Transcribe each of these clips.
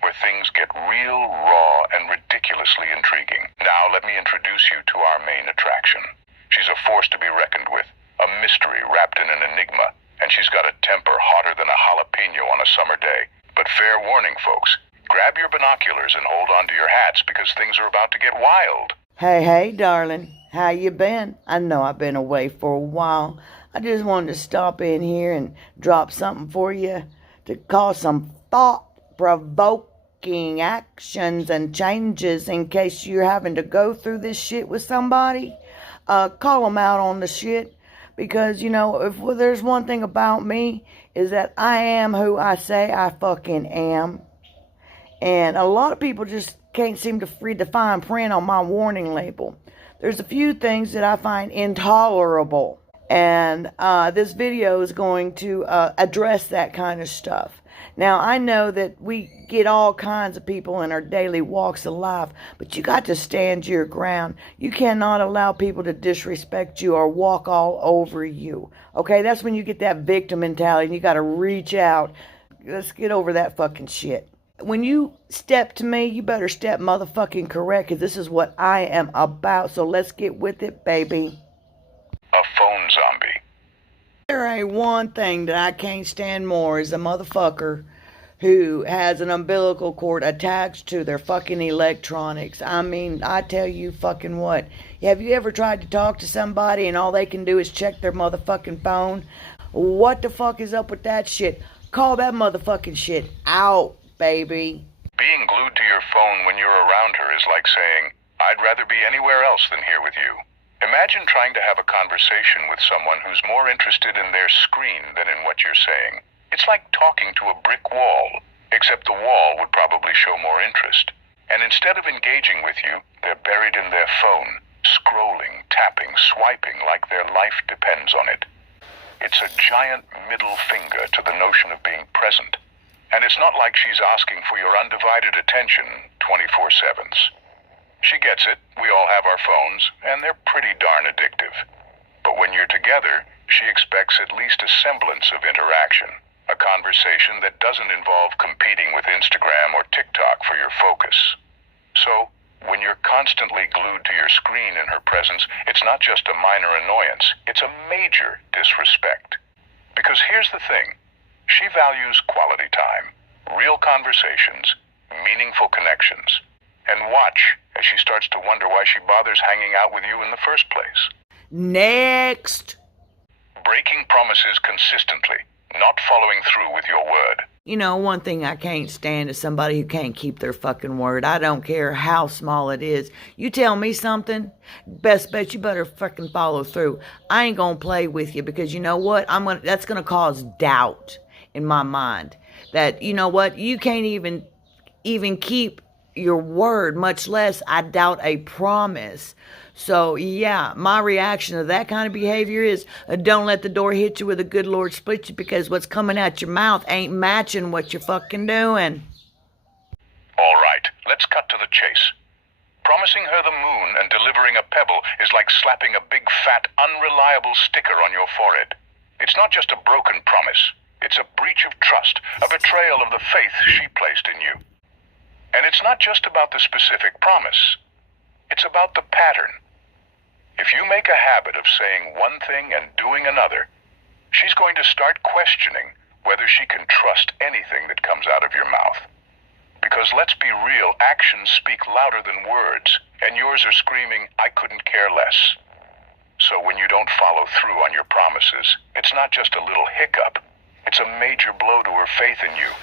where things get real, raw, and ridiculously intriguing. Now let me introduce you to our main attraction. She's a force to be reckoned with, a mystery wrapped in an enigma, and she's got a temper hotter than a jalapeno on a summer day. But fair warning, folks, grab your binoculars and hold on to your hats because things are about to get wild. Hey, darling. How you been? I know I've been away for a while. I just wanted to stop in here and drop something for you to cause some thought-provoking actions and changes in case you're having to go through this shit with somebody. Call them out on the shit. Because, if there's one thing about me, is that I am who I say I fucking am. And a lot of people just can't seem to read the fine print on my warning label. There's a few things that I find intolerable. And this video is going to address that kind of stuff. Now, I know that we get all kinds of people in our daily walks of life, but you got to stand your ground. You cannot allow people to disrespect you or walk all over you. Okay, that's when you get that victim mentality and you got to reach out. Let's get over that fucking shit. When you step to me, you better step motherfucking correct, because this is what I am about. So let's get with it, baby. A phone zombie. There ain't one thing that I can't stand more is a motherfucker who has an umbilical cord attached to their fucking electronics. I mean, I tell you fucking what. Have you ever tried to talk to somebody and all they can do is check their motherfucking phone? What the fuck is up with that shit? Call that motherfucking shit out, baby. Being glued to your phone when you're around her is like saying, I'd rather be anywhere else than here with you. Imagine trying to have a conversation with someone who's more interested in their screen than in what you're saying. It's like talking to a brick wall, except the wall would probably show more interest. And instead of engaging with you, they're buried in their phone, scrolling, tapping, swiping like their life depends on it. It's a giant middle finger to the notion of being present. And it's not like she's asking for your undivided attention 24/7. She gets it, we all have our phones, and they're pretty darn addictive. But when you're together, she expects at least a semblance of interaction, a conversation that doesn't involve competing with Instagram or TikTok for your focus. So, when you're constantly glued to your screen in her presence, it's not just a minor annoyance, it's a major disrespect. Because here's the thing, she values quality time, real conversations, meaningful connections. And watch as she starts to wonder why she bothers hanging out with you in the first place. Next. Breaking promises consistently, not following through with your word. One thing I can't stand is somebody who can't keep their fucking word. I don't care how small it is. You tell me something, best bet you better fucking follow through. I ain't gonna play with you because you know what? That's gonna cause doubt in my mind. That, you know what? You can't even keep your word, much less I doubt a promise. So yeah, my reaction to that kind of behavior is don't let the door hit you with a good Lord split you, because what's coming out your mouth ain't matching what you're fucking doing. All right, let's cut to the chase. Promising her the moon and delivering a pebble is like slapping a big fat unreliable sticker on your forehead. It's not just a broken promise, it's a breach of trust, a betrayal of the faith she placed in you. And it's not just about the specific promise. It's about the pattern. If you make a habit of saying one thing and doing another, she's going to start questioning whether she can trust anything that comes out of your mouth. Because let's be real, actions speak louder than words, and yours are screaming, I couldn't care less. So when you don't follow through on your promises, it's not just a little hiccup. It's a major blow to her faith in you.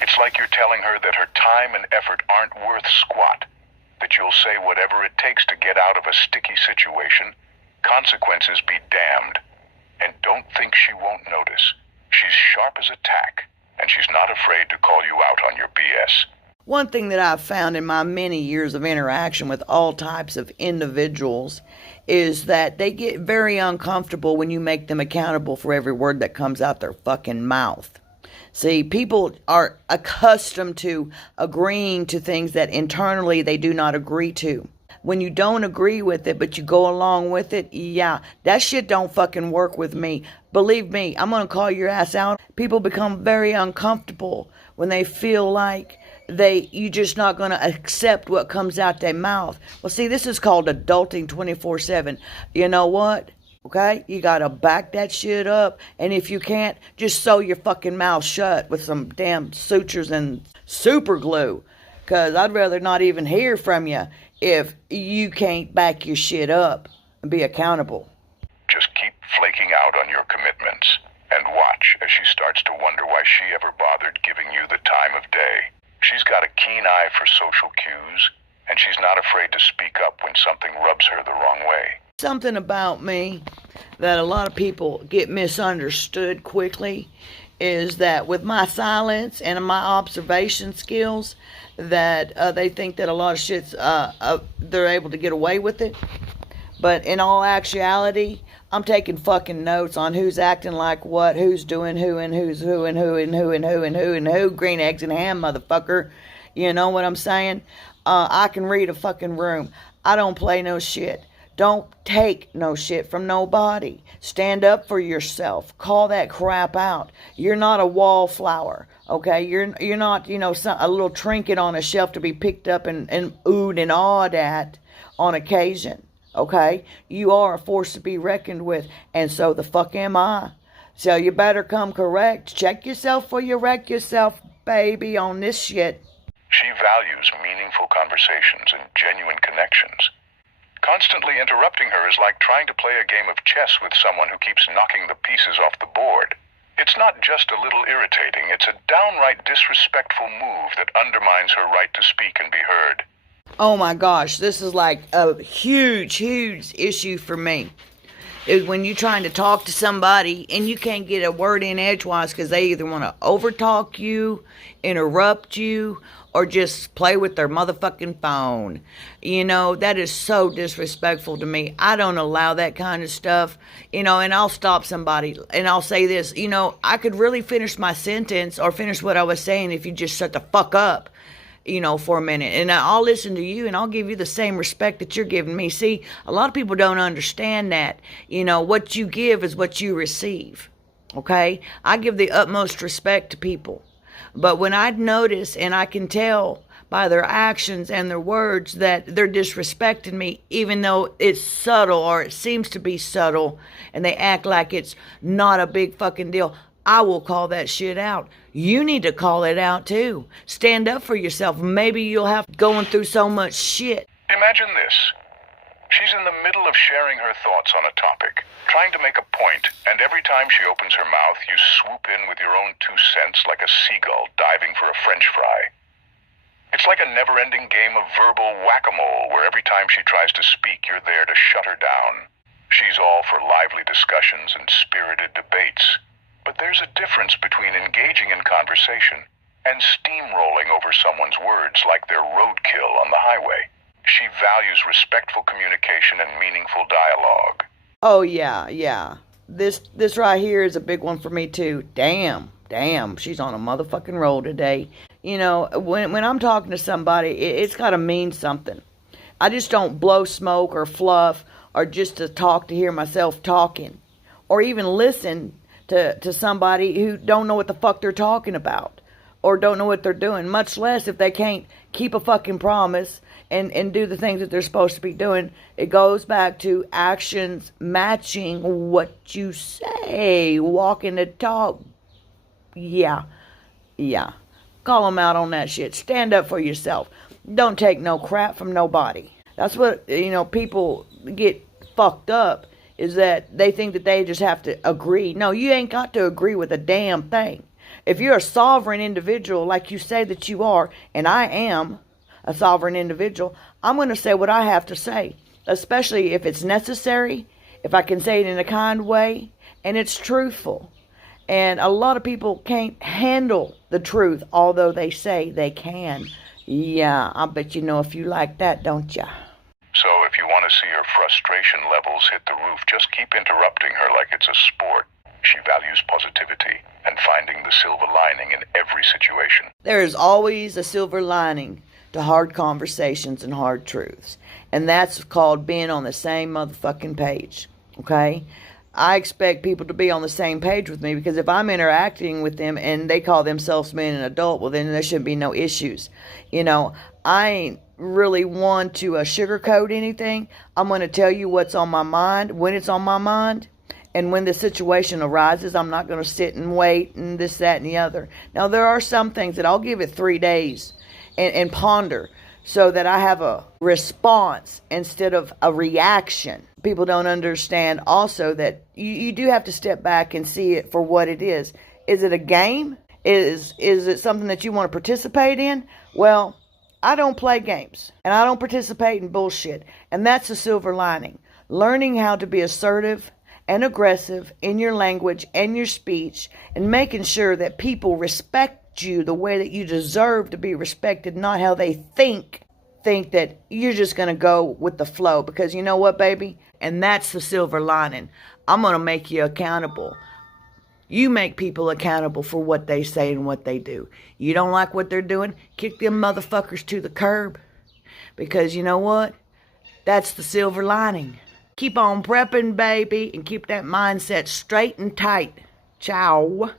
It's like you're telling her that her time and effort aren't worth squat, that you'll say whatever it takes to get out of a sticky situation, consequences be damned. And don't think she won't notice. She's sharp as a tack, and she's not afraid to call you out on your BS. One thing that I've found in my many years of interaction with all types of individuals is that they get very uncomfortable when you make them accountable for every word that comes out their fucking mouth. See, people are accustomed to agreeing to things that internally they do not agree to. When you don't agree with it, but you go along with it, yeah, that shit don't fucking work with me. Believe me, I'm going to call your ass out. People become very uncomfortable when they feel like you just not going to accept what comes out their mouth. Well, see, this is called adulting 24/7. You know what? Okay? You got to back that shit up. And if you can't, just sew your fucking mouth shut with some damn sutures and super glue. Because I'd rather not even hear from you if you can't back your shit up and be accountable. Just keep flaking out on your commitments and watch as she starts to wonder why she ever bothered giving you the time of day. She's got a keen eye for social cues, and she's not afraid to speak up when something rubs her the wrong way. Something about me that a lot of people get misunderstood quickly is that with my silence and my observation skills, that they think that a lot of shit's they're able to get away with it. But in all actuality, I'm taking fucking notes on who's acting like what, who's doing who, and who's who, and who, and who, and who, and who, and who. Green eggs and ham, motherfucker. You know what I'm saying? I can read a fucking room. I don't play no shit. Don't take no shit from nobody. Stand up for yourself. Call that crap out. You're not a wallflower, okay? You're not, a little trinket on a shelf to be picked up and oohed and awed at on occasion. Okay? You are a force to be reckoned with, and so the fuck am I. So you better come correct. Check yourself before you wreck yourself, baby, on this shit. She values meaningful conversations and genuine connections. Constantly interrupting her is like trying to play a game of chess with someone who keeps knocking the pieces off the board. It's not just a little irritating, it's a downright disrespectful move that undermines her right to speak and be heard. Oh my gosh, this is like a huge, huge issue for me. Is when you're trying to talk to somebody and you can't get a word in edgewise because they either want to overtalk you, interrupt you, or just play with their motherfucking phone. That is so disrespectful to me. I don't allow that kind of stuff, and I'll stop somebody and I'll say this, I could really finish my sentence or finish what I was saying if you just shut the fuck up. For a minute, and I'll listen to you and I'll give you the same respect that you're giving me. See, a lot of people don't understand that. What you give is what you receive. Okay? I give the utmost respect to people. But when I notice and I can tell by their actions and their words that they're disrespecting me, even though it's subtle or it seems to be subtle, and they act like it's not a big fucking deal, I will call that shit out. You need to call it out too. Stand up for yourself. Maybe you'll have going through so much shit. Imagine this. She's in the middle of sharing her thoughts on a topic, trying to make a point, and every time she opens her mouth, you swoop in with your own 2 cents like a seagull diving for a French fry. It's like a never-ending game of verbal whack-a-mole where every time she tries to speak, you're there to shut her down. She's all for lively discussions and spirited debates. But there's a difference between engaging in conversation and steamrolling over someone's words like they're roadkill on the highway. She values respectful communication and meaningful dialogue. Oh, yeah. This right here is a big one for me, too. Damn, she's on a motherfucking roll today. When I'm talking to somebody, it's got to mean something. I just don't blow smoke or fluff or just to talk to hear myself talking. Or even listen to somebody who don't know what the fuck they're talking about or don't know what they're doing, much less if they can't keep a fucking promise and do the things that they're supposed to be doing. It goes back to actions matching what you say, walking the talk. Yeah. Call them out on that shit. Stand up for yourself. Don't take no crap from nobody. That's what, people get fucked up, is that they think that they just have to agree. No, you ain't got to agree with a damn thing. If you're a sovereign individual like you say that you are, and I am a sovereign individual, I'm going to say what I have to say, especially if it's necessary, if I can say it in a kind way, and it's truthful. And a lot of people can't handle the truth, although they say they can. Yeah, I bet you know if you like that, don't ya? So if you want to see her frustration levels hit the roof, just keep interrupting her like it's a sport. She values positivity and finding the silver lining in every situation. There is always a silver lining to hard conversations and hard truths. And that's called being on the same motherfucking page. Okay? I expect people to be on the same page with me, because if I'm interacting with them and they call themselves being an adult, well, then there should be no issues. I ain't really one to sugarcoat anything. I'm going to tell you what's on my mind when it's on my mind. And when the situation arises, I'm not going to sit and wait and this, that, and the other. Now, there are some things that I'll give it 3 days and ponder, so that I have a response instead of a reaction. People don't understand also that you do have to step back and see it for what it is. Is it a game? Is it something that you want to participate in? Well, I don't play games, and I don't participate in bullshit. And that's the silver lining. Learning how to be assertive and aggressive in your language and your speech, and making sure that people respect you the way that you deserve to be respected, not how they think that you're just going to go with the flow. Because you know what, baby? And that's the silver lining. I'm going to make you accountable. You make people accountable for what they say and what they do. You don't like what they're doing? Kick them motherfuckers to the curb. Because you know what? That's the silver lining. Keep on prepping, baby, and keep that mindset straight and tight. Ciao.